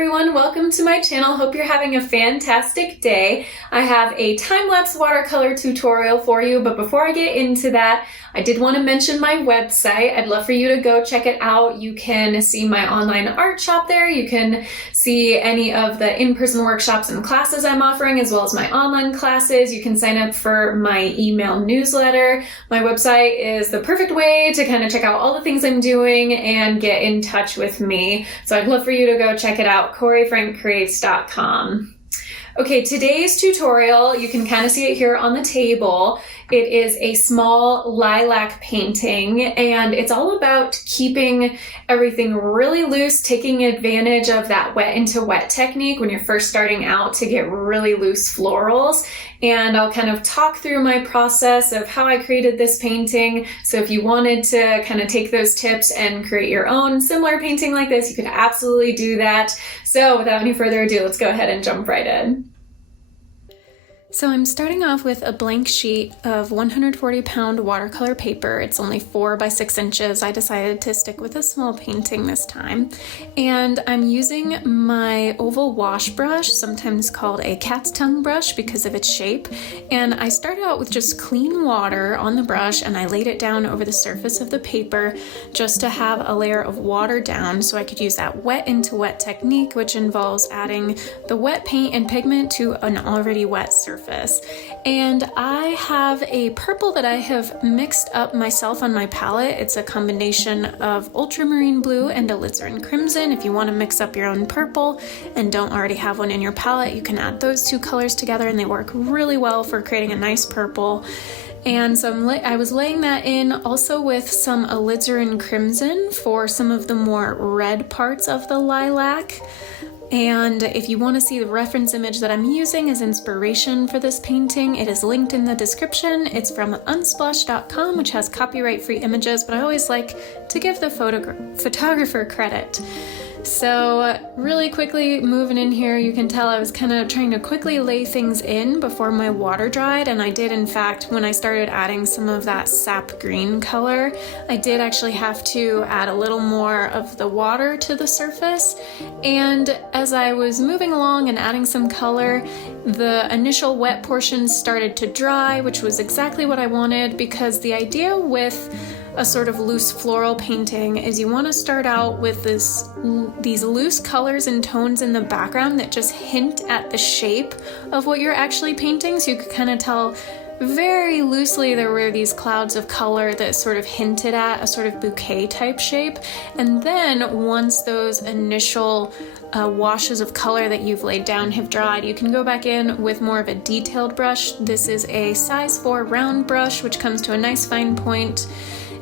everyone, welcome to my channel. Hope you're having a fantastic day. I have a time-lapse watercolor tutorial for you, but before I get into that, I did want to mention my website. I'd love for you to go check it out. You can see my online art shop there. You can see any of the in-person workshops and classes I'm offering, as well as my online classes. You can sign up for my email newsletter. My website is the perfect way to kind of check out all the things I'm doing and get in touch with me. So I'd love for you to go check it out, CoreyFrankCreates.com. Okay, today's tutorial, you can kind of see it here on the table. It is a small lilac painting, and it's all about keeping everything really loose, taking advantage of that wet into wet technique when you're first starting out to get really loose florals. And I'll kind of talk through my process of how I created this painting. So if you wanted to kind of take those tips and create your own similar painting like this, you could absolutely do that. So without any further ado, let's go ahead and jump right in. So I'm starting off with a blank sheet of 140-pound watercolor paper. It's only 4 by 6 inches. I decided to stick with a small painting this time. And I'm using my oval wash brush, sometimes called a cat's tongue brush because of its shape. And I started out with just clean water on the brush, and I laid it down over the surface of the paper just to have a layer of water down so I could use that wet into wet technique, which involves adding the wet paint and pigment to an already wet surface. And I have a purple that I have mixed up myself on my palette. It's a combination of ultramarine blue and alizarin crimson. If you want to mix up your own purple and don't already have one in your palette, you can add those two colors together and they work really well for creating a nice purple. And so I was laying that in also with some alizarin crimson for some of the more red parts of the lilac. And if you want to see the reference image that I'm using as inspiration for this painting, it is linked in the description. It's from unsplash.com, which has copyright-free images, but I always like to give the photographer credit. So really quickly moving in here, you can tell I was kind of trying to quickly lay things in before my water dried, and I did in fact, when I started adding some of that sap green color, I did actually have to add a little more of the water to the surface. And as I was moving along and adding some color, the initial wet portions started to dry, which was exactly what I wanted, because the idea with a sort of loose floral painting is you want to start out with these loose colors and tones in the background that just hint at the shape of what you're actually painting. So you could kind of tell very loosely there were these clouds of color that sort of hinted at a sort of bouquet type shape. And then once those initial washes of color that you've laid down have dried, you can go back in with more of a detailed brush. This is a size 4 round brush, which comes to a nice fine point,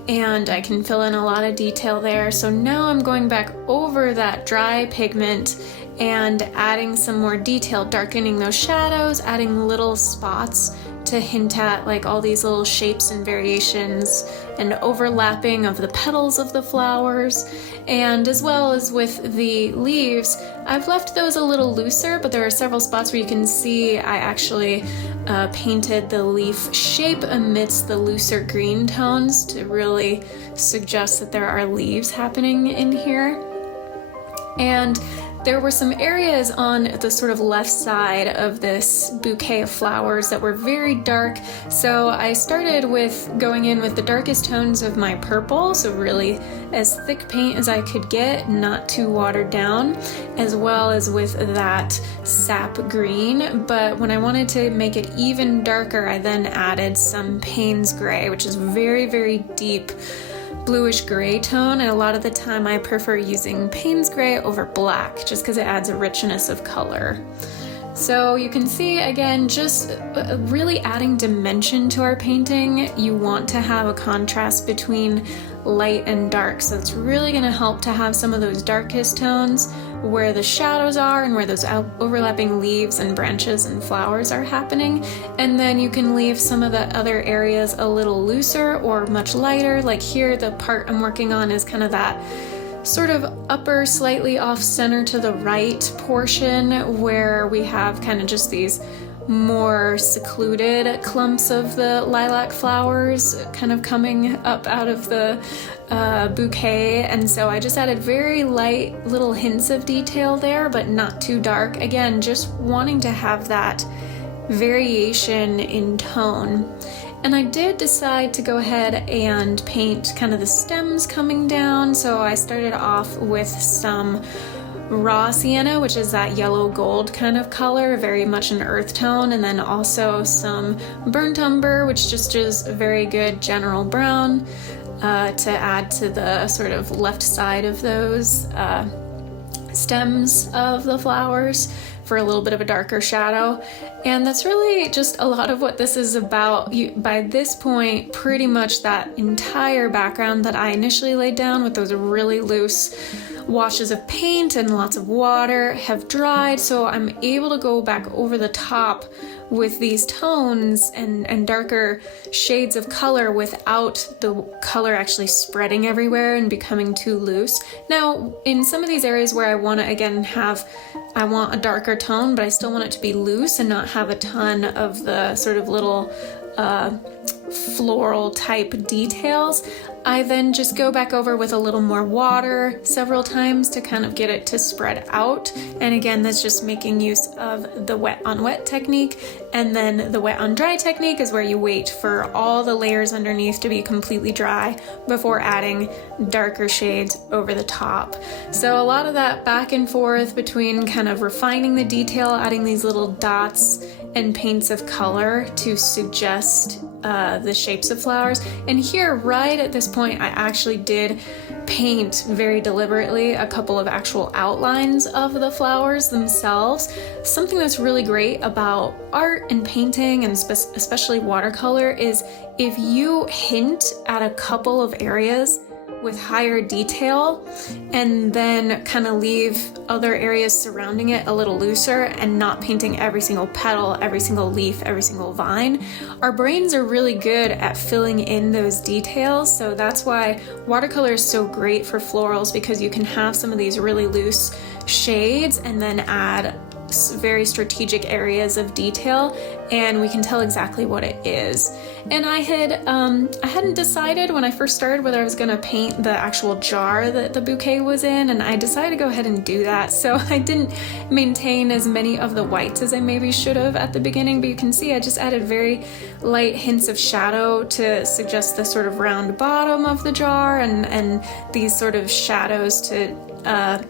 and I can fill in a lot of detail there. So now I'm going back over that dry pigment and adding some more detail, darkening those shadows, adding little spots to hint at like all these little shapes and variations and overlapping of the petals of the flowers. And as well as with the leaves, I've left those a little looser, but there are several spots where you can see I actually painted the leaf shape amidst the looser green tones to really suggest that there are leaves happening in here. And there were some areas on the sort of left side of this bouquet of flowers that were very dark, so I started with going in with the darkest tones of my purple, so really as thick paint as I could get, not too watered down, as well as with that sap green. But when I wanted to make it even darker, I then added some Payne's gray, which is very, very deep bluish gray tone, and a lot of the time I prefer using Payne's gray over black just because it adds a richness of color. So you can see again, just really adding dimension to our painting. You want to have a contrast between light and dark, so it's really going to help to have some of those darkest tones where the shadows are and where those overlapping leaves and branches and flowers are happening. And then you can leave some of the other areas a little looser or much lighter. Like here, the part I'm working on is kind of that sort of upper, slightly off center to the right portion where we have kind of just these more secluded clumps of the lilac flowers kind of coming up out of the bouquet, and so I just added very light little hints of detail there, but not too dark. Again, just wanting to have that variation in tone. And I did decide to go ahead and paint kind of the stems coming down, so I started off with some raw sienna, which is that yellow gold kind of color, very much an earth tone, and then also some burnt umber, which just is a very good general brown to add to the sort of left side of those stems of the flowers for a little bit of a darker shadow. And that's really just a lot of what this is about. By this point, pretty much that entire background that I initially laid down with those really loose washes of paint and lots of water have dried, so I'm able to go back over the top with these tones and darker shades of color without the color actually spreading everywhere and becoming too loose. Now, in some of these areas where I want to again I want a darker tone, but I still want it to be loose and not have a ton of the sort of little floral type details, I then just go back over with a little more water several times to kind of get it to spread out. And again, that's just making use of the wet on wet technique. And then the wet on dry technique is where you wait for all the layers underneath to be completely dry before adding darker shades over the top. So a lot of that back and forth between kind of refining the detail, adding these little dots and paints of color to suggest the shapes of flowers. And here, right at this point, I actually did paint very deliberately a couple of actual outlines of the flowers themselves. Something that's really great about art and painting, and especially watercolor, is if you hint at a couple of areas with higher detail and then kind of leave other areas surrounding it a little looser and not painting every single petal, every single leaf, every single vine, our brains are really good at filling in those details. So that's why watercolor is so great for florals, because you can have some of these really loose shades and then add very strategic areas of detail, and we can tell exactly what it is. And I hadn't decided when I first started whether I was going to paint the actual jar that the bouquet was in, and I decided to go ahead and do that. So I didn't maintain as many of the whites as I maybe should have at the beginning, but you can see I just added very light hints of shadow to suggest the sort of round bottom of the jar, and these sort of shadows to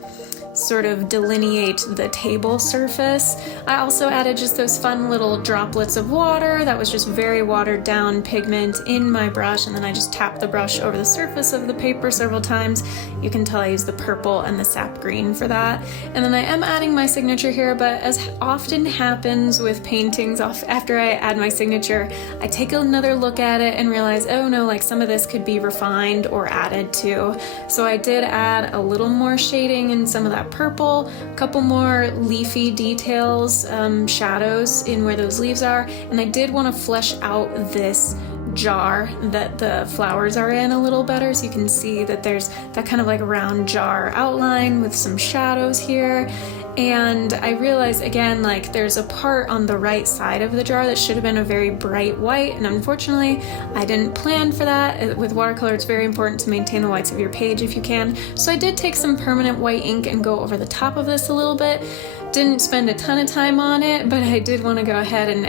sort of delineate the table surface. I also added just those fun little droplets of water that was just very watered down pigment in my brush, and then I just tapped the brush over the surface of the paper several times. You can tell I used the purple and the sap green for that. And then I am adding my signature here, but as often happens with paintings, after I add my signature, I take another look at it and realize, oh no, like some of this could be refined or added to. So I did add a little more shading in some of that purple, a couple more leafy details, shadows in where those leaves are, and I did want to flesh out this jar that the flowers are in a little better, so you can see that there's that kind of like round jar outline with some shadows here. And I realized again, like there's a part on the right side of the jar that should have been a very bright white, and unfortunately I didn't plan for that. With watercolor, it's very important to maintain the whites of your page if you can. So I did take some permanent white ink and go over the top of this a little bit. Didn't spend a ton of time on it, but I did want to go ahead and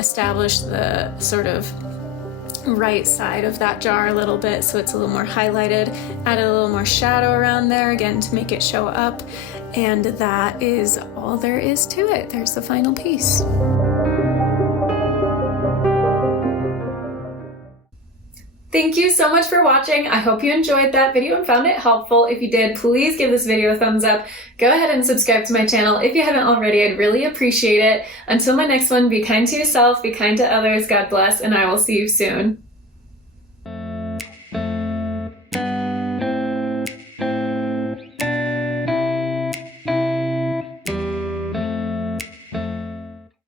establish the sort of right side of that jar a little bit so it's a little more highlighted. Added a little more shadow around there again to make it show up, and that is all there is to it. There's the final piece. Thank you so much for watching. I hope you enjoyed that video and found it helpful. If you did, please give this video a thumbs up. Go ahead and subscribe to my channel if you haven't already. I'd really appreciate it. Until my next one, be kind to yourself, be kind to others, God bless, and I will see you soon.